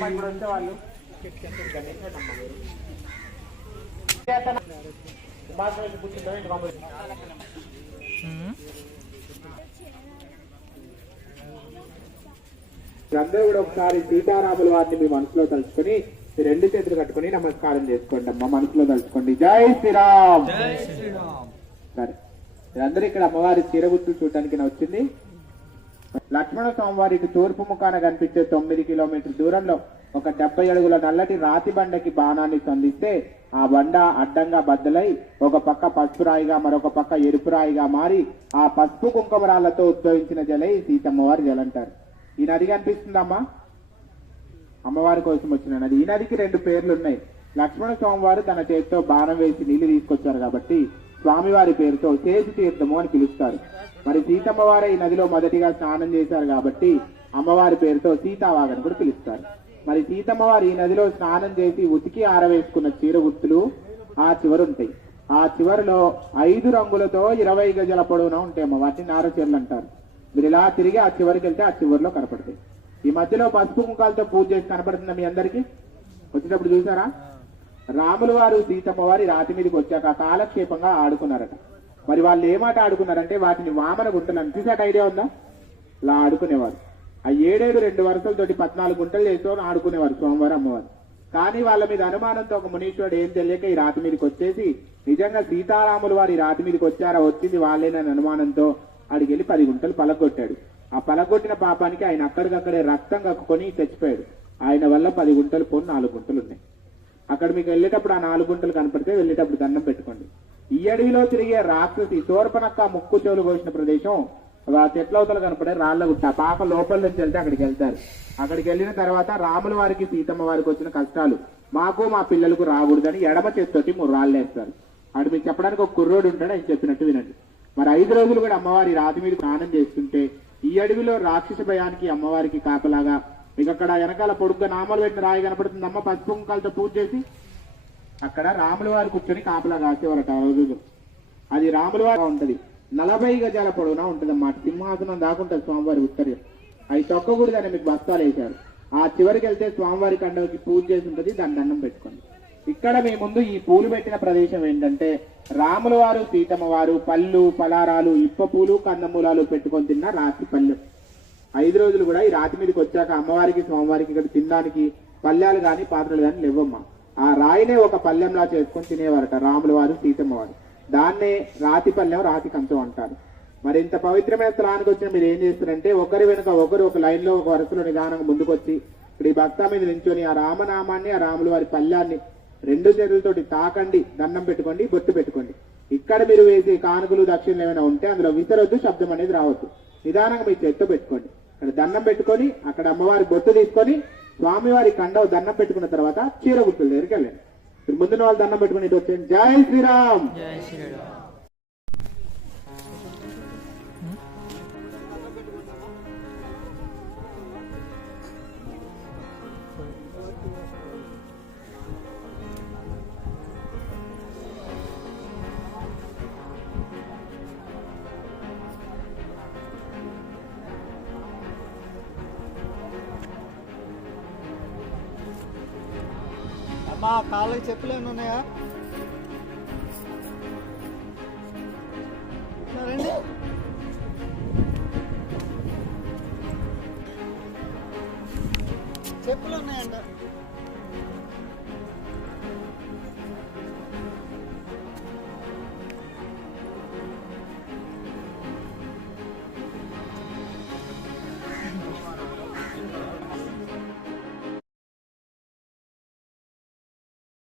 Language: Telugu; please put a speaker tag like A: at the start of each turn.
A: ఎవరమ్మా ఇప్పుడు వచ్చే వాళ్ళు అందరూ కూడా ఒకసారి సీతారాముల వారిని మీ మనసులో తలుచుకొని రెండు చేతులు కట్టుకొని నమస్కారం చేసుకోండి అమ్మ మనసులో తలుచుకోండి. జై శ్రీరామ్! సరే. మీరందరూ ఇక్కడ అమ్మవారి చీరగుర్తులు చూడటానికి నా వచ్చింది. లక్ష్మణ స్వామివారికి తూర్పు ముఖాన కనిపించే తొమ్మిది కిలోమీటర్ దూరంలో ఒక డెబ్బై అడుగుల నల్లటి రాతి బండకి బాణాన్ని సంధిస్తే ఆ బండ అడ్డంగా బద్దలై ఒక పక్క పసుపు రాయిగా మరొక పక్క ఎరుపు రాయిగా మారి ఆ పసుపు కుంకుమరాళ్ళతో ఉద్భవించిన జలై సీతమ్మవారి జలంటారు ఈ నది కనిపిస్తుందమ్మా? అమ్మవారి కోసం వచ్చిన నది. ఈ నదికి రెండు పేర్లు ఉన్నాయి. లక్ష్మణ స్వామివారు తన చేతితో బాణం వేసి నీళ్ళు తీసుకొచ్చారు కాబట్టి స్వామివారి పేరుతో చేసి తీర్థము అని పిలుస్తారు. మరి సీతమ్మ వారు ఈ నదిలో మొదటిగా స్నానం చేశారు కాబట్టి అమ్మవారి పేరుతో సీతావాగని కూడా పిలుస్తారు. మరి సీతమ్మ వారు ఈ నదిలో స్నానం చేసి ఉతికి ఆరవేసుకున్న చీర గుర్తులు ఆ చివరు ఉంటాయి. ఆ చివరిలో ఐదు రంగులతో ఇరవై గజల పొడవున ఉంటాయమ్మ వాటిని నార చీరలు అంటారు. మీరు ఇలా తిరిగి ఆ చివరికి వెళ్తే ఆ చివరిలో కనపడతాయి. ఈ మధ్యలో పసుపు కుంకాలతో పూజ చేసి కనపడుతుందా మీ అందరికి? వచ్చేటప్పుడు చూసారా? రాములు వారు సీతమ్మ వారి రాతి మీదకి వచ్చాక కాలక్షేపంగా ఆడుకున్నారట. మరి వాళ్ళు ఏమాట ఆడుకున్నారంటే వాటిని వామన గుంటలు అంతసేట ఐడియా ఉందా? ఇలా ఆడుకునేవారు. ఆ ఏడేడు రెండు వరుసలతోటి పద్నాలుగు గుంటలు చేసుకొని ఆడుకునేవారు సోమవారం అమ్మవారు. కానీ వాళ్ళ మీద అనుమానంతో ఒక మునీశ్వరుడు ఏం తెలియక ఈ రాతి మీదకి వచ్చేసి నిజంగా సీతారాములు వారి రాతి మీదకి వచ్చారా వచ్చింది వాళ్ళేనని అనుమానంతో అడిగి వెళ్ళి పది గుంటలు పలగొట్టాడు. ఆ పలగొట్టిన పాపానికి ఆయన అక్కడికక్కడే రక్తం కక్కుకొని చచ్చిపోయాడు. ఆయన వల్ల పది గుంటలు పోను నాలుగు గుంటలు ఉన్నాయి. అక్కడ మీకు వెళ్ళేటప్పుడు ఆ నాలుగు గుంటలు కనపడితే వెళ్ళేటప్పుడు దండం పెట్టుకోండి. ఈ అడవిలో తిరిగే రాక్షసి శూర్పనక్క ముక్కు చెవులు కోసిన ప్రదేశం చెట్లవతలు కనపడే రాళ్ళ గుట్ట పాప లోపల నుంచి వెళ్తే అక్కడికి వెళ్తారు. అక్కడికి వెళ్ళిన తర్వాత రాముల వారికి సీతమ్మ వారికి వచ్చిన కష్టాలు. మాకు మా పిల్లలకు రాకూడదని ఎడమ చేతితోటి మూడు రాళ్ళు వేస్తారు. అటు మీకు చెప్పడానికి ఒక కుర్రోడు ఉంటాడు ఆయన చెప్పినట్టు వినండి. మరి ఐదు రోజులు కూడా అమ్మవారి రాతి మీద స్నానం చేస్తుంటే ఈ అడవిలో రాక్షస భయానికి అమ్మవారికి కాపలాగా మీకు అక్కడ వెనకాల పొడుగ్గా నామాలు పెట్టిన రాయి కనపడుతుంది. అమ్మ పసుపు కుంకాలతో పూజ చేసి అక్కడ రాముల వారు కూర్చొని కాపలా కాసేవారట రోజు. అది రాముల వారు ఉంటది. నలభై గజాల పొడవునా ఉంటది అన్నమాట సింహాసనం దాకుంటుంది స్వామివారి ఉత్తర్యం అవి తొక్కకూడదని మీకు బస్తాలు వేశారు. ఆ చివరికి వెళ్తే స్వామివారి కండవకి పూజ చేసి ఉంటుంది. దాని దండం పెట్టుకోండి. ఇక్కడ మీ ముందు ఈ పూలు పెట్టిన ప్రదేశం ఏంటంటే రాముల వారు సీతమ్మ వారు పళ్ళు పలారాలు ఇప్ప పూలు కందమూలాలు పెట్టుకొని తిన్న రాతి పళ్ళు. ఐదు రోజులు కూడా ఈ రాతి మీదకి వచ్చాక అమ్మవారికి స్వామివారికి ఇక్కడ తినడానికి పల్లెలు కానీ పాత్రలు కానీ లేవమ్మ. ఆ రాయినే ఒక పల్లెంలా చేసుకొని తినేవారట రాముల వారు సీతమ్మ వారు. దాన్నే రాతి పల్లెం రాతి కంచం అంటారు. మరి ఇంత పవిత్రమైన స్థలానికి వచ్చిన మీరు ఏం చేస్తారంటే ఒకరి వెనుక ఒకరు ఒక లైన్లో ఒక వరుసలో నిదానంగా ముందుకొచ్చి ఇక్కడ ఈ భక్త మీద నించుని ఆ రామనామాన్ని ఆ రాముల వారి పల్లెన్ని రెండు చేతులతోటి తాకండి దండం పెట్టుకోండి బొట్టు పెట్టుకోండి. ఇక్కడ మీరు వేసే కానుకలు దక్షిణలు ఏమైనా ఉంటే అందులో విసరొద్దు శబ్దం అనేది రావద్దు. నిదానంగా మీ చేత్తో పెట్టుకోండి. ఇక్కడ దండం పెట్టుకొని అక్కడ అమ్మవారి బొట్టు తీసుకొని స్వామివారి కండవ దండం పెట్టుకున్న తర్వాత చీర గుర్తుల దగ్గరికి వెళ్ళండి మీరు ముందున్న వాళ్ళు దండం పెట్టుకుని ఇటు వచ్చేయండి. జై శ్రీరామ్!
B: మా కాళ్ళకి చెప్పులు ఏమైనా ఉన్నాయా